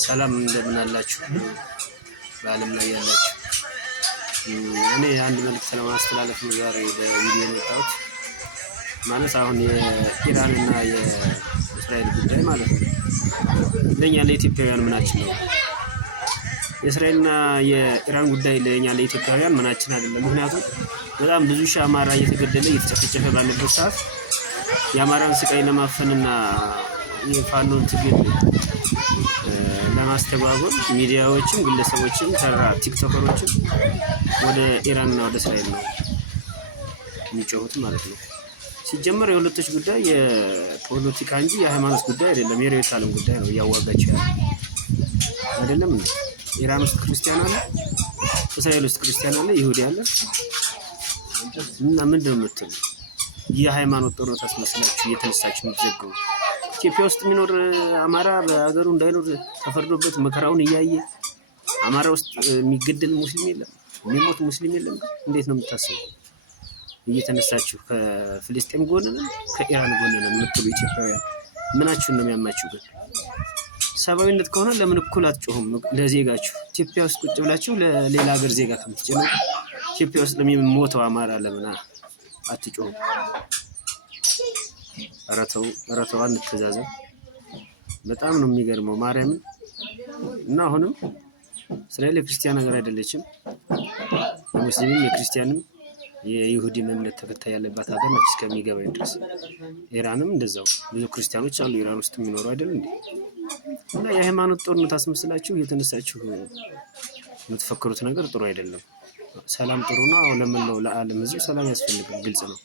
ሰላም እንደምን አላችሁ በአለም ላይ ያላችሁ። እኔ አንድ መልእክት ለማስተላለፍ ነው ዛሬ በቪዲዮ የመጣሁት። ማለት አሁን የኢራን እና የእስራኤል ጉዳይ ማለት ነው ለኛ ለኢትዮጵያውያን ምናችን ነው። የእስራኤልና የኢራን ጉዳይ ለኛ ለኢትዮጵያውያን ምናችን አይደለም። ምክንያቱም በጣም ብዙ ሺህ አማራ እየተገደለ እየተጨፈጨፈ ባለበት ሰዓት የአማራን ስቃይ ለማፈንና የፋኖን ትግል ለማስተጓጎል ሚዲያዎችም ግለሰቦችም ተራ ቲክቶከሮችም ወደ ኢራንና ወደ እስራኤል ነው የሚጮሁት ማለት ነው። ሲጀመር የሁለቶች ጉዳይ የፖለቲካ እንጂ የሃይማኖት ጉዳይ አይደለም። የርዕዮተ ዓለም ጉዳይ ነው እያዋጋቸው ያለው አይደለም እንዴ? ኢራን ውስጥ ክርስቲያን አለ፣ እስራኤል ውስጥ ክርስቲያን አለ፣ ይሁዲ አለ እና ምንድነው የምትሉ? የሃይማኖት ጦርነት አስመስላችሁ እየተነሳችሁ የምትዘግቡ ኢትዮጵያ ውስጥ የሚኖር አማራ በሀገሩ እንዳይኖር ተፈርዶበት መከራውን እያየ አማራ ውስጥ የሚገደል ሙስሊም የለም፣ የሚሞት ሙስሊም የለም። እንዴት ነው የምታስበው? እየተነሳችሁ ከፍልስጤም ጎን ነን ከኢራን ጎን ነን የምትሉ ኢትዮጵያውያን ምናችሁን ነው የሚያማችሁ? ግን ሰብአዊነት ከሆነ ለምን እኩል አትጮሁም? ለዜጋችሁ ኢትዮጵያ ውስጥ ቁጭ ብላችሁ ለሌላ ሀገር ዜጋ ከምትጨነቁ ኢትዮጵያ ውስጥ ለሚሞተው አማራ ለምን አትጮሁም? ኧረ ተው አንተዛዘብ። በጣም ነው የሚገርመው ማርያምን። እና አሁንም እስራኤል የክርስቲያን ሀገር አይደለችም። የሙስሊምም የክርስቲያንም የይሁዲም እምነት ተከታይ ያለባት ሀገር ነች እስከሚገባኝ ድረስ። ኢራንም እንደዛው ብዙ ክርስቲያኖች አሉ ኢራን ውስጥ የሚኖሩ አይደል እንዴ? እና የሃይማኖት ጦርነት አስመስላችሁ እየተነሳችሁ የምትፈክሩት ነገር ጥሩ አይደለም። ሰላም ጥሩ ነው። ለመላው ለዓለም ሕዝብ ሰላም ያስፈልጋል፣ ግልጽ ነው።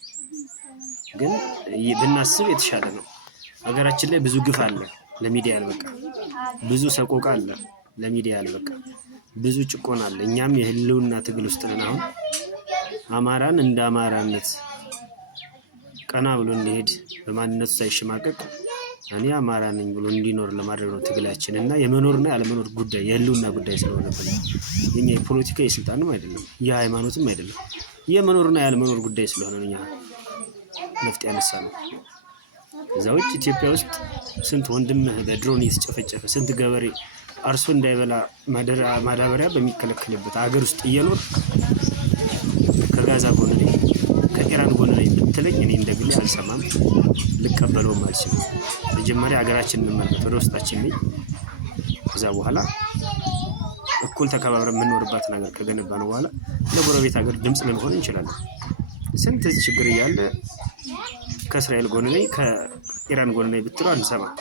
ግን ብናስብ የተሻለ ነው። ሀገራችን ላይ ብዙ ግፍ አለ፣ ለሚዲያ ያልበቃ ብዙ ሰቆቃ አለ፣ ለሚዲያ ያልበቃ ብዙ ጭቆና አለ። እኛም የህልውና ትግል ውስጥ ነን። አሁን አማራን እንደ አማራነት ቀና ብሎ እንዲሄድ በማንነቱ ሳይሸማቀቅ እኔ አማራ ነኝ ብሎ እንዲኖር ለማድረግ ነው ትግላችን። እና የመኖርና ያለመኖር ጉዳይ የህልውና ጉዳይ ስለሆነብን የኛ የፖለቲካ የስልጣንም አይደለም የሃይማኖትም አይደለም የመኖርና ያለመኖር ጉዳይ ስለሆነ እኛ ነፍጥ ያነሳ ነው። እዛ ውጭ ኢትዮጵያ ውስጥ ስንት ወንድምህ በድሮን እየተጨፈጨፈ ስንት ገበሬ አርሶ እንዳይበላ ማዳበሪያ በሚከለከልበት ሀገር ውስጥ እየኖር ከጋዛ ጎን ነኝ ከኢራን ጎን ነኝ ብትለኝ እኔ እንደግሌ አልሰማም፣ ልቀበለውም አልችልም። መጀመሪያ ሀገራችንን እንመልከት፣ ወደ ውስጣችን ነኝ። ከዛ በኋላ እኩል ተከባብረን የምንኖርባት ነገር ከገነባን በኋላ ለጎረቤት ሀገር ድምፅ ልንሆን እንችላለን። ስንት ችግር እያለ ከእስራኤል ጎን ነኝ ከኢራን ጎን ነኝ ብትሉ አንሰማም።